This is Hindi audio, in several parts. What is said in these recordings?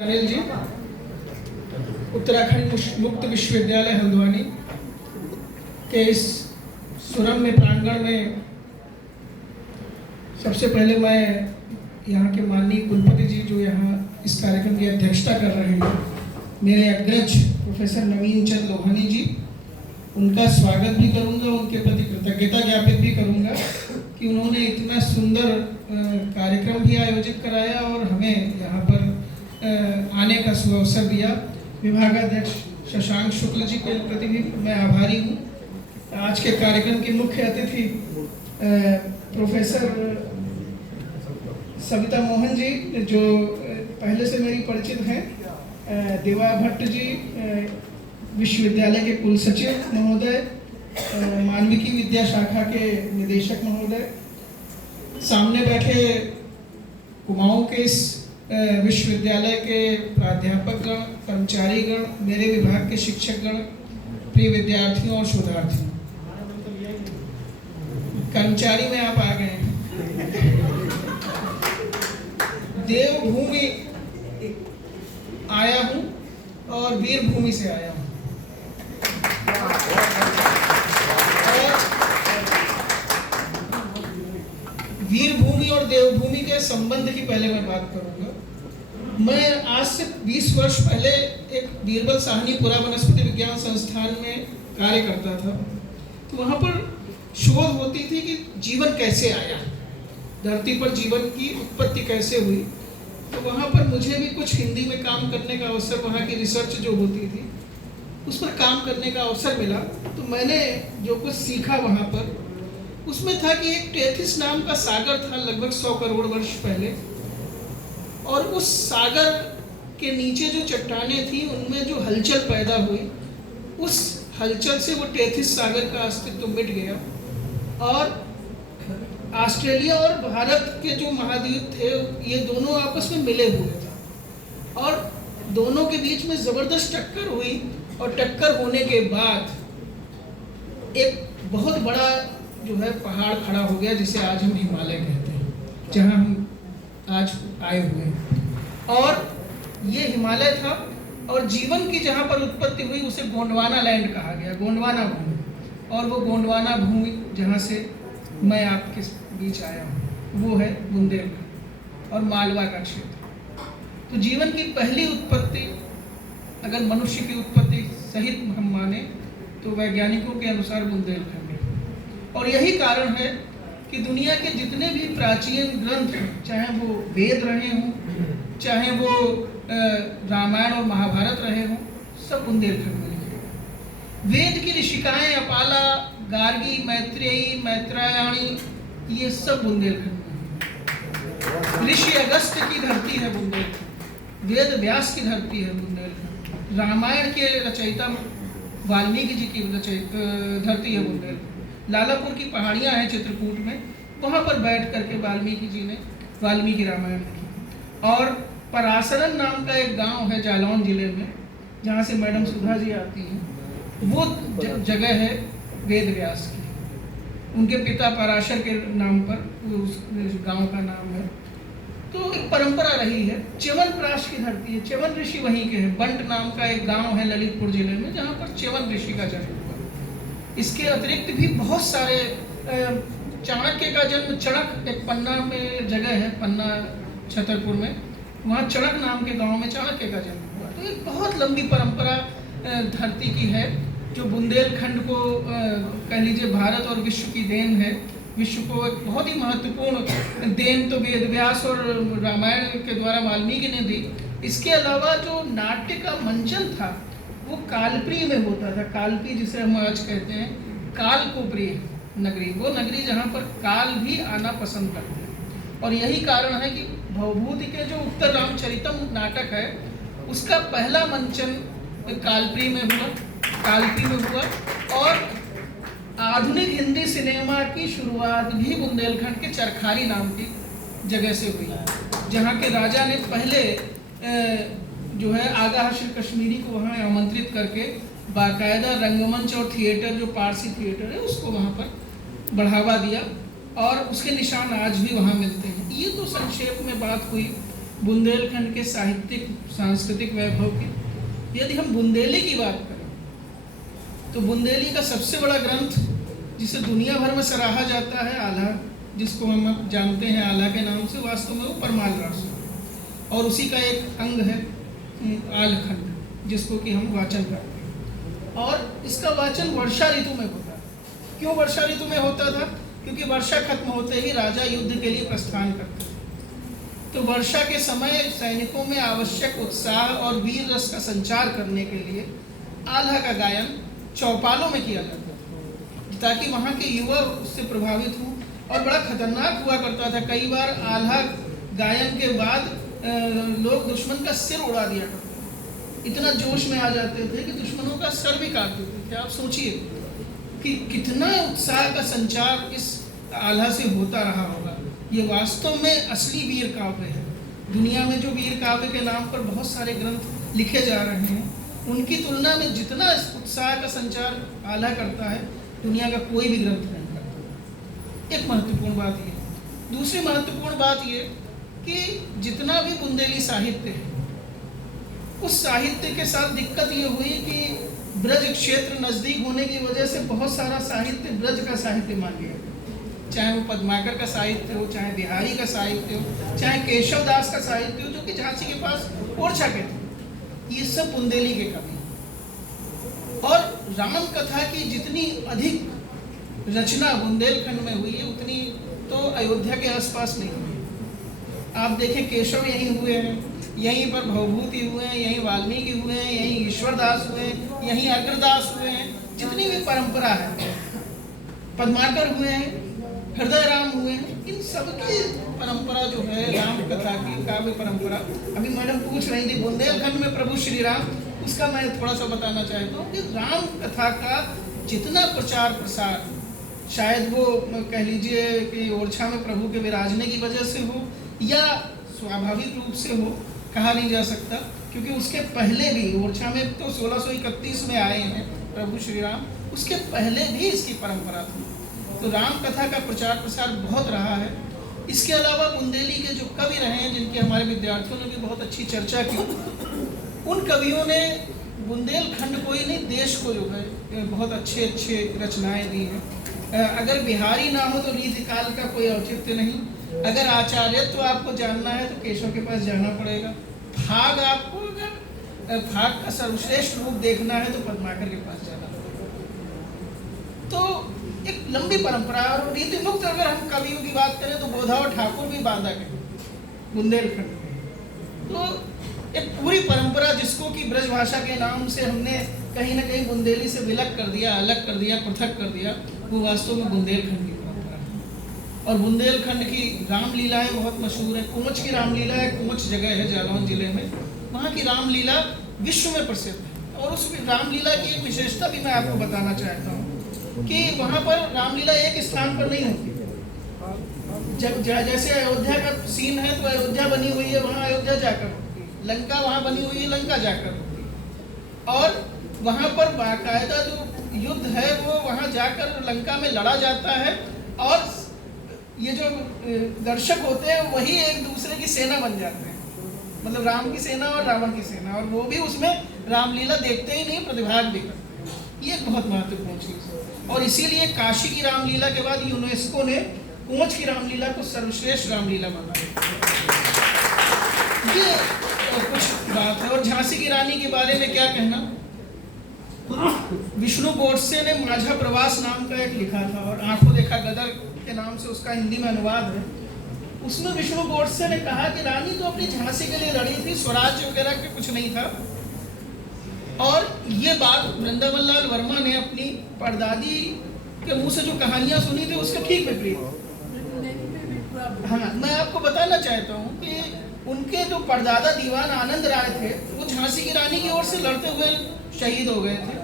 अनिल जी, उत्तराखंड मुक्त विश्वविद्यालय हल्द्वानी के इस सुरम्य प्रांगण में सबसे पहले मैं यहाँ के माननीय कुलपति जी जो यहाँ इस कार्यक्रम की अध्यक्षता कर रहे हैं, मेरे अग्रज प्रोफेसर नवीन चंद लोहानी जी, उनका स्वागत भी करूँगा, उनके प्रति कृतज्ञता ज्ञापित भी करूँगा कि उन्होंने इतना सुंदर कार्यक्रम भी आयोजित कराया और हमें यहाँ पर आने का सुअवसर दिया। विभागाध्यक्ष शशांक शुक्ल जी के प्रति भी मैं आभारी हूँ। आज के कार्यक्रम के मुख्य अतिथि प्रोफेसर सविता मोहन जी जो पहले से मेरी परिचित हैं, देवा भट्ट जी विश्वविद्यालय के कुल सचिव महोदय, मानविकी विद्या शाखा के निदेशक महोदय, सामने बैठे कुमाऊं के इस विश्वविद्यालय के प्राध्यापकगण, कर्मचारीगण, मेरे विभाग के शिक्षकगण, प्रिय विद्यार्थियों और शोधार्थियों। कर्मचारी में आप आ गए हैं। देवभूमि आया हूँ और वीर भूमि से आया हूँ। वीर भूमि और देवभूमि के संबंध की पहले मैं बात करूंगा। मैं आज से 20 वर्ष पहले एक बीरबल साहनी पुरा वनस्पति विज्ञान संस्थान में कार्य करता था। तो वहाँ पर शोध होती थी कि जीवन कैसे आया, धरती पर जीवन की उत्पत्ति कैसे हुई। तो वहाँ पर मुझे भी कुछ हिंदी में काम करने का अवसर, वहाँ की रिसर्च जो होती थी उस पर काम करने का अवसर मिला। तो मैंने जो कुछ सीखा वहाँ पर, उसमें था कि एक टेथिस नाम का सागर था लगभग 100 करोड़ वर्ष पहले, और उस सागर के नीचे जो चट्टानें थी उनमें जो हलचल पैदा हुई, उस हलचल से वो टेथिस सागर का अस्तित्व मिट गया और ऑस्ट्रेलिया और भारत के जो महाद्वीप थे ये दोनों आपस में मिले हुए थे और दोनों के बीच में ज़बरदस्त टक्कर हुई। और टक्कर होने के बाद एक बहुत बड़ा जो है पहाड़ खड़ा हो गया जिसे आज हम हिमालय कहते हैं, जहाँ हम आज आए हुए हैं। और ये हिमालय था और जीवन की जहाँ पर उत्पत्ति हुई उसे गोंडवाना लैंड कहा गया, गोंडवाना भूमि। और वो गोंडवाना भूमि जहाँ से मैं आपके बीच आया हूँ वो है बुंदेलखंड और मालवा का क्षेत्र। तो जीवन की पहली उत्पत्ति अगर मनुष्य की उत्पत्ति सहित हम माने तो वैज्ञानिकों के अनुसार बुंदेलखंड है। और यही कारण है कि दुनिया के जितने भी प्राचीन ग्रंथ हैं, चाहे वो वेद रहे हों, चाहे वो रामायण और महाभारत रहे हों, सब बुंदेलखंड में लिखे गए। वेद की ऋषिकाएं अपाला, गार्गी, मैत्रेयी, मैत्रायणी, ये सब बुंदेलखंड में। ऋषि अगस्त की धरती है बुंदेलखंड, वेद व्यास की धरती है बुंदेलखंड, रामायण के रचयिता वाल्मीकि जी की धरती है बुंदेलखंड। लालापुर की पहाड़ियाँ हैं चित्रकूट में, वहाँ पर बैठ करके वाल्मीकि जी ने वाल्मीकि रामायण लिखी। और परासरन नाम का एक गांव है जालौन जिले में, जहाँ से मैडम सुधा जी आती हैं, वो जगह है वेद व्यास की। उनके पिता पराशर के नाम पर उस गांव का नाम है। तो एक परंपरा रही है। च्यवनप्राश की धरती है, च्यवन ऋषि वहीं के हैं। बंट नाम का एक गांव है ललितपुर जिले में, जहाँ पर च्यवन ऋषि का जन्म हुआ। इसके अतिरिक्त भी बहुत सारे, चाणक्य का जन्म चणक, एक पन्ना में जगह है, पन्ना छतरपुर में, वहाँ चणक नाम के गांव में चाणक्य का जन्म हुआ। तो एक बहुत लंबी परंपरा धरती की है जो बुंदेलखंड को कह लीजिए भारत और विश्व की देन है। विश्व को एक बहुत ही महत्वपूर्ण देन तो वेद व्यास और रामायण के द्वारा वाल्मीकि ने दी। इसके अलावा जो नाट्य का मंचन था वो कालप्री में होता था। कालपी जिसे हम आज कहते हैं, काल को प्रिय नगरी, वो नगरी जहाँ पर काल भी आना पसंद करते हैं। और यही कारण है कि भवभूति के जो उत्तर रामचरितम नाटक है उसका पहला मंचन कालप्री में हुआ, कालपी में हुआ। और आधुनिक हिंदी सिनेमा की शुरुआत भी बुंदेलखंड के चरखारी नाम की जगह से हुई, जहाँ के राजा ने पहले जो है आगा हाशिर कश्मीरी को वहाँ आमंत्रित करके बाकायदा रंगमंच और थिएटर, जो पारसी थिएटर है, उसको वहाँ पर बढ़ावा दिया और उसके निशान आज भी वहाँ मिलते हैं। ये तो संक्षेप में बात हुई बुंदेलखंड के साहित्यिक सांस्कृतिक वैभव की। यदि हम बुंदेली की बात करें तो बुंदेली का सबसे बड़ा ग्रंथ जिसे दुनिया भर में सराहा जाता है आल्हा, जिसको हम जानते हैं आल्हा के नाम से, वास्तव में वो परमाल रास है और उसी का एक अंग है आलखंड, जिसको कि हम वाचन करते हैं। और इसका वाचन वर्षा ऋतु में होता है। क्यों वर्षा ऋतु में होता था? क्योंकि वर्षा खत्म होते ही राजा युद्ध के लिए प्रस्थान करते थे। तो वर्षा के समय सैनिकों में आवश्यक उत्साह और वीर रस का संचार करने के लिए आल्हा का गायन चौपालों में किया जाता था, ताकि वहाँ के युवा उससे प्रभावित हों। और बड़ा खतरनाक हुआ करता था, कई बार आल्हा गायन के बाद लोग दुश्मन का सिर उड़ा दिया करते थे। इतना जोश में आ जाते थे कि दुश्मनों का सर भी काट देते थे। आप सोचिए कि कितना उत्साह का संचार इस आल्हा से होता रहा होगा। ये वास्तव में असली वीर काव्य है। दुनिया में जो वीर काव्य के नाम पर बहुत सारे ग्रंथ लिखे जा रहे हैं, उनकी तुलना में जितना उत्साह का संचार आल्हा करता है, दुनिया का कोई भी ग्रंथ नहीं करता। एक महत्वपूर्ण बात ये। दूसरी महत्वपूर्ण बात ये कि जितना भी बुंदेली साहित्य है, उस साहित्य के साथ दिक्कत ये हुई कि ब्रज क्षेत्र नज़दीक होने की वजह से बहुत सारा साहित्य ब्रज का साहित्य मान लिया, चाहे वो पद्माकर का साहित्य हो, चाहे बिहारी का साहित्य हो, चाहे केशव दास का साहित्य हो, जो कि झांसी के पास ओरछा के थे। ये सब बुंदेली के कवि। और राम कथा की जितनी अधिक रचना बुंदेलखंड में हुई है, उतनी तो अयोध्या के आसपास नहीं हुई। आप देखें, केशव यहीं हुए हैं, यहीं पर भवभूति हुए हैं, यहीं वाल्मीकि हुए हैं, यहीं ईश्वरदास हुए हैं, यहीं अग्रदास हुए हैं। जितनी भी परंपरा है, पद्माकर हुए हैं, हृदय राम हुए हैं, इन सब की परंपरा जो है राम कथा की काव्य परंपरा। अभी मैडम पूछ रही थी बुंदेलखंड में प्रभु श्री राम, उसका मैं थोड़ा सा बताना चाहता हूँ कि राम कथा का जितना प्रचार प्रसार, शायद वो कह लीजिए कि ओरछा में प्रभु के विराजने की वजह से हो या स्वाभाविक रूप से हो, कहा नहीं जा सकता, क्योंकि उसके पहले भी ओरछा में तो 1631 में आए हैं प्रभु श्री राम, उसके पहले भी इसकी परंपरा थी। तो राम कथा का प्रचार प्रसार बहुत रहा है। इसके अलावा बुंदेली के जो कवि रहे हैं, जिनकी हमारे विद्यार्थियों ने भी बहुत अच्छी चर्चा की, उन कवियों ने बुंदेलखंड को ही नहीं, देश को जो है बहुत अच्छे अच्छे रचनाएं दी हैं। अगर बिहारी ना हो तो रीतिकाल का कोई औचित्य नहीं। अगर आचार्यत्व आपको जानना है तो केशव के पास जाना पड़ेगा। भाग आपको अगर भाग का सर्वश्रेष्ठ रूप देखना है तो पद्माकर के पास जाना पड़ेगा। तो एक लंबी परंपरा। और रीति मुक्त अगर हम कवियों की बात करें तो बोधा और ठाकुर भी बांधा के बुंदेलखंड में। तो एक पूरी परंपरा जिसको कि ब्रज भाषा के नाम से हमने कहीं ना कहीं बुंदेली से विलग कर दिया, अलग कर दिया, पृथक कर दिया, वो वास्तव में बुंदेलखंड की परंपरा है। और बुंदेलखंड की रामलीलाएं बहुत मशहूर है। कुमच की रामलीला है, कुमच जगह है जालौन जिले में, वहाँ की रामलीला विश्व में प्रसिद्ध है। और उस रामलीला की एक विशेषता भी मैं आपको बताना चाहता हूँ कि वहाँ पर रामलीला एक स्थान पर नहीं होती। जैसे अयोध्या का सीन है तो अयोध्या बनी हुई है, वहाँ अयोध्या जाकर होती है। लंका वहाँ बनी हुई है, लंका जाकर होती है। और वहाँ पर बाकायदा जो युद्ध है वो वहाँ जाकर लंका में लड़ा जाता है। और ये जो दर्शक होते हैं वही एक दूसरे की सेना बन जाते हैं, मतलब राम की सेना और रावण की सेना। और वो भी उसमें रामलीला देखते ही नहीं, प्रतिभाग भी करते हैं। ये एक बहुत महत्वपूर्ण चीज़ है। और इसीलिए काशी की रामलीला के बाद यूनेस्को ने कोच की रामलीला को सर्वश्रेष्ठ रामलीला माना। ये कुछ बात है। और झांसी की रानी के बारे में क्या कहना। विष्णु गोडसे ने माझा प्रवास नाम का एक लिखा था, और आंखों देखा गदर के नाम से उसका हिंदी में अनुवाद है। उसमें विष्णु गोडसे ने कहा कि रानी तो अपनी झांसी के लिए लड़ी थी, स्वराज्य वगैरह के कुछ नहीं था। और ये बात वृंदावन लाल वर्मा ने अपनी परदादी के मुंह से जो कहानियां सुनी थी उसके ठीक विपरीत। हाँ, मैं आपको बताना चाहता हूँ कि उनके जो परदादा दीवान आनंद राय थे, वो झांसी की रानी की ओर से लड़ते हुए शहीद हो गए थे।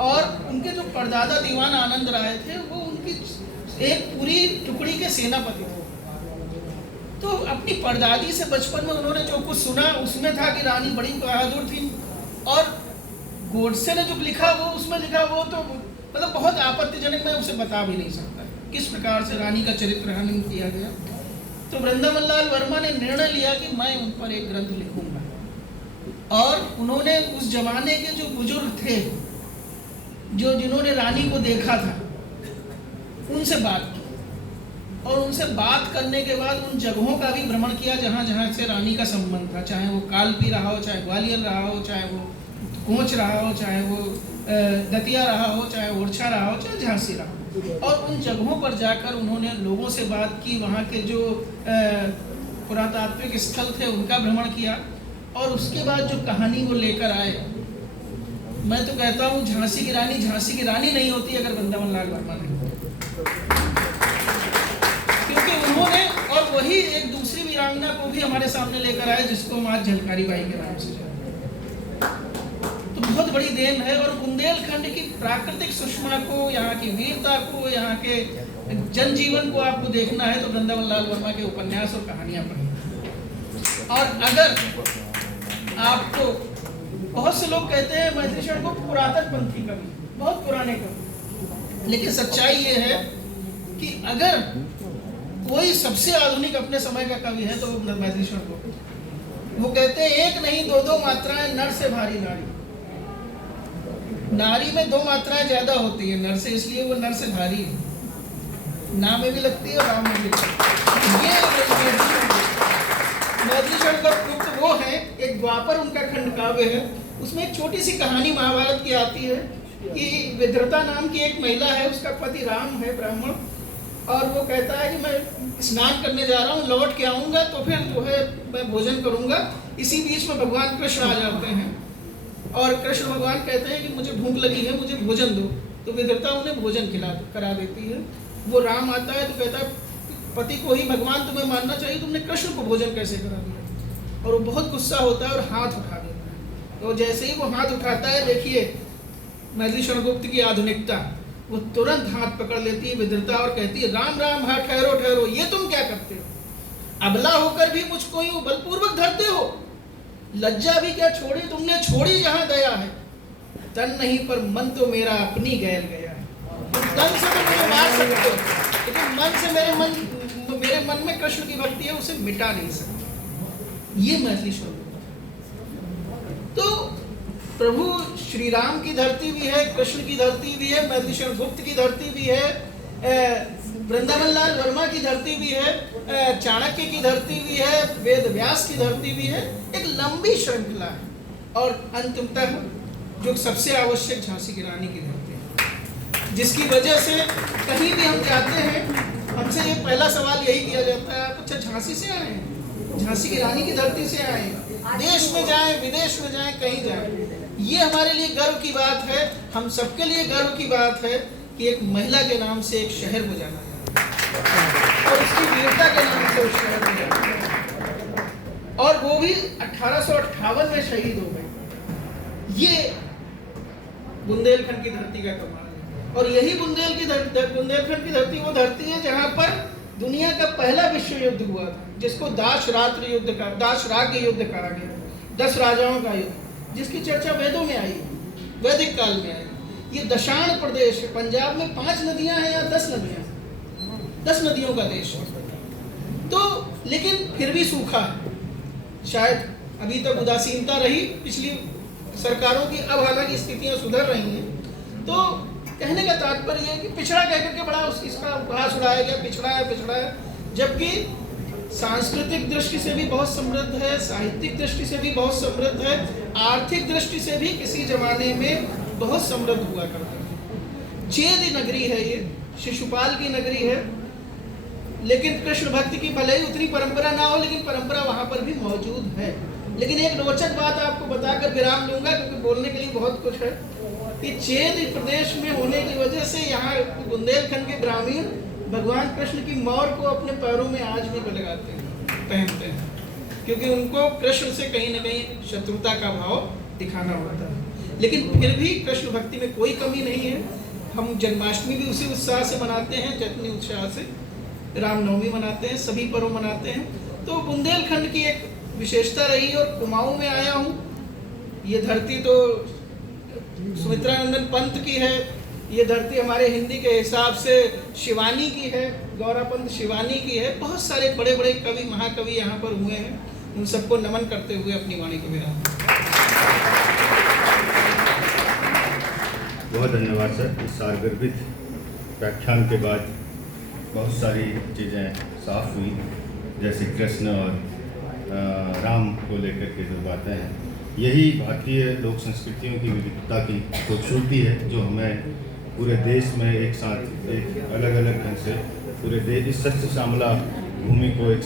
और उनके जो परदादा दीवान आनंद राय थे, वो उनकी एक पूरी टुकड़ी के सेनापति थे। तो अपनी परदादी से बचपन में उन्होंने जो कुछ सुना उसमें था कि रानी बड़ी बहादुर थी। और गोडसे ने जो लिखा वो उसमें लिखा वो तो मतलब बहुत आपत्तिजनक, मैं उसे बता भी नहीं सकता किस प्रकार से रानी का चरित्र हनन किया गया। तो वृंदावन लाल वर्मा ने निर्णय लिया कि मैं उन पर एक ग्रंथ लिखूंगा। और उन्होंने उस जमाने के जो बुजुर्ग थे, जो जिन्होंने रानी को देखा था, उनसे बात की। और उनसे बात करने के बाद उन जगहों का भी भ्रमण किया जहाँ जहाँ से रानी का संबंध था, चाहे वो कालपी रहा हो, चाहे ग्वालियर रहा हो, चाहे वो कोंच रहा हो, चाहे वो दतिया रहा हो, चाहे ओरछा रहा हो, चाहे झांसी रहा हो। और उन जगहों पर जाकर उन्होंने लोगों से बात की, वहाँ के जो पुरातात्विक स्थल थे उनका भ्रमण किया। और उसके बाद जो कहानी वो लेकर आए, मैं तो कहता हूँ झांसी की रानी नहीं होती अगर वृंदावन लाल वर्मा नहीं, क्योंकि उन्होंने, और वही एक दूसरी वीरांगना को भी हमारे सामने लेकर आए जिसको हम आज झलकारी बाई के नाम से जानते हैं। तो बहुत बड़ी देन है। और बुंदेलखंड की प्राकृतिक सुषमा को, यहाँ की वीरता को, यहाँ के जनजीवन को आपको देखना है तो वृंदावन लाल वर्मा के उपन्यास और कहानियां पढ़िए। और अगर आपको, बहुत से लोग कहते हैं मैथिली शरण गुप्त पुरातन पंथी कवि, बहुत पुराने कवि, लेकिन सच्चाई ये है कि अगर कोई सबसे आधुनिक अपने समय का कवि है तो वो मैथिली शरण गुप्त। वो कहते हैं एक नहीं दो दो मात्राएं नर से भारी नारी। नारी में दो मात्राएं ज्यादा होती है नर से, इसलिए वो नर से भारी है, नाम में भी लगती है और राम में भी लगती है। ये मैथिली शरण गुप्त वो है। एक द्वापर उनका खंड काव्य है, उसमें एक छोटी सी कहानी महाभारत की आती है कि विद्रता नाम की एक महिला है, उसका पति राम है ब्राह्मण, और वो कहता है कि मैं स्नान करने जा रहा हूँ, लौट के आऊँगा तो फिर जो है मैं भोजन करूँगा। इसी बीच में भगवान कृष्ण आ जाते हैं और कृष्ण भगवान कहते हैं कि मुझे भूख लगी है, मुझे भोजन दो। तो विद्रता उन्हें भोजन करा देती है। वो राम आता है तो कहता है पति को ही भगवान तुम्हें मानना चाहिए, तुमने कृष्ण को भोजन कैसे करा दिया। और वो बहुत गुस्सा होता है और हाथ उठा देता है। तो जैसे ही वो हाथ उठाता है, देखिए मैथिली शरण गुप्त की आधुनिकता, वो तुरंत हाथ पकड़ लेती है विद्रता और कहती है राम राम, हाँ ठहरो ठहरो, ये तुम क्या करते हो? अबला होकर भी मुझको यूं बलपूर्वक धरते हो, लज्जा भी क्या छोड़ी तुमने, छोड़ी जहां दया है। तन नहीं पर मन तो मेरा अपनी गैल गया है। तन से तो मुझे मार सकते हो, लेकिन मन से मेरे मन में कृष्ण की भक्ति है, उसे मिटा नहीं सकते। ये मैथिली शरण। तो प्रभु श्री राम की धरती भी है, कृष्ण की धरती भी है, मैथिली शरण गुप्त की धरती भी है, वृंदावन लाल वर्मा की धरती भी है, चाणक्य की धरती भी है, वेद व्यास की धरती भी है। एक लंबी श्रृंखला है। और अंतिमतः जो सबसे आवश्यक झांसी की रानी की धरती है, जिसकी वजह से कहीं भी हम जाते हैं हमसे ये पहला सवाल यही किया जाता है, आप अच्छा झांसी से आए हैं, झांसी की रानी की धरती से आए हैं, देश में जाएं विदेश में जाएं कहीं जाएं। ये हमारे लिए गर्व की बात है, हम सबके लिए गर्व की बात है कि एक महिला के नाम से एक शहर को जाना है और उसकी वीरता के नाम से उस शहर को जाना है। और वो भी 1858 में शहीद हो गए। ये बुंदेलखंड की धरती का कमाल है। और यही बुंदेलखंड की धरती वो धरती है जहाँ पर दुनिया का पहला विश्व युद्ध हुआ था, जिसको दाशराग युद्ध कहा गया, 10 राजाओं का युद्ध, जिसकी चर्चा वेदों में आई, वैदिक काल में आई। ये दशाण प्रदेश है, पंजाब में 5 नदियां हैं या 10 नदियां, 10 नदियों का देश है। तो लेकिन फिर भी सूखा है। शायद अभी तक उदासीनता रही पिछली सरकारों की, अब हालांकि स्थितियां सुधर रही हैं। तो कहने का तात्पर्य है कि पिछड़ा कहकर के बड़ा इसका उपहास उड़ाया गया, पिछड़ा है, जबकि सांस्कृतिक दृष्टि से भी बहुत समृद्ध है, साहित्यिक दृष्टि से भी बहुत समृद्ध है, आर्थिक दृष्टि से भी किसी जमाने में बहुत समृद्ध हुआ करता है। चेद नगरी है ये, शिशुपाल की नगरी है। लेकिन कृष्ण भक्ति की भले ही उतनी परंपरा ना हो, लेकिन परंपरा वहां पर भी मौजूद है। लेकिन एक रोचक बात आपको बताकर विराम लूंगा, क्योंकि बोलने के लिए बहुत कुछ है कि चेद प्रदेश में होने की वजह से यहाँ बुंदेलखंड के ग्रामीण भगवान कृष्ण की मौर को अपने पैरों में आज भी लगाते हैं, पहनते हैं, क्योंकि उनको कृष्ण से कहीं न कहीं शत्रुता का भाव दिखाना होता है। लेकिन फिर भी कृष्ण भक्ति में कोई कमी नहीं है। हम जन्माष्टमी भी उसी उत्साह से मनाते हैं जितनी उत्साह से रामनवमी मनाते हैं, सभी पर्व मनाते हैं। तो बुंदेलखंड की एक विशेषता रही। और कुमाऊं में आया हूँ, ये धरती तो सुमित्रानंदन पंत की है, ये धरती हमारे हिंदी के हिसाब से शिवानी की है। गौरापंत शिवानी की है, बहुत सारे बड़े बड़े कवि महाकवि यहाँ पर हुए हैं। उन सबको नमन करते हुए अपनी वाणी को विराम। बहुत धन्यवाद सर। इस सारगर्भित व्याख्यान के बाद बहुत सारी चीज़ें साफ हुई, जैसे कृष्ण और राम को लेकर के जो बातें हैं, यही भारतीय लोक संस्कृतियों की विविधता की खूबसूरती है, जो हमें पूरे देश में एक साथ एक अलग अलग ढंग से पूरे देश इस सस्य श्यामला भूमि को एक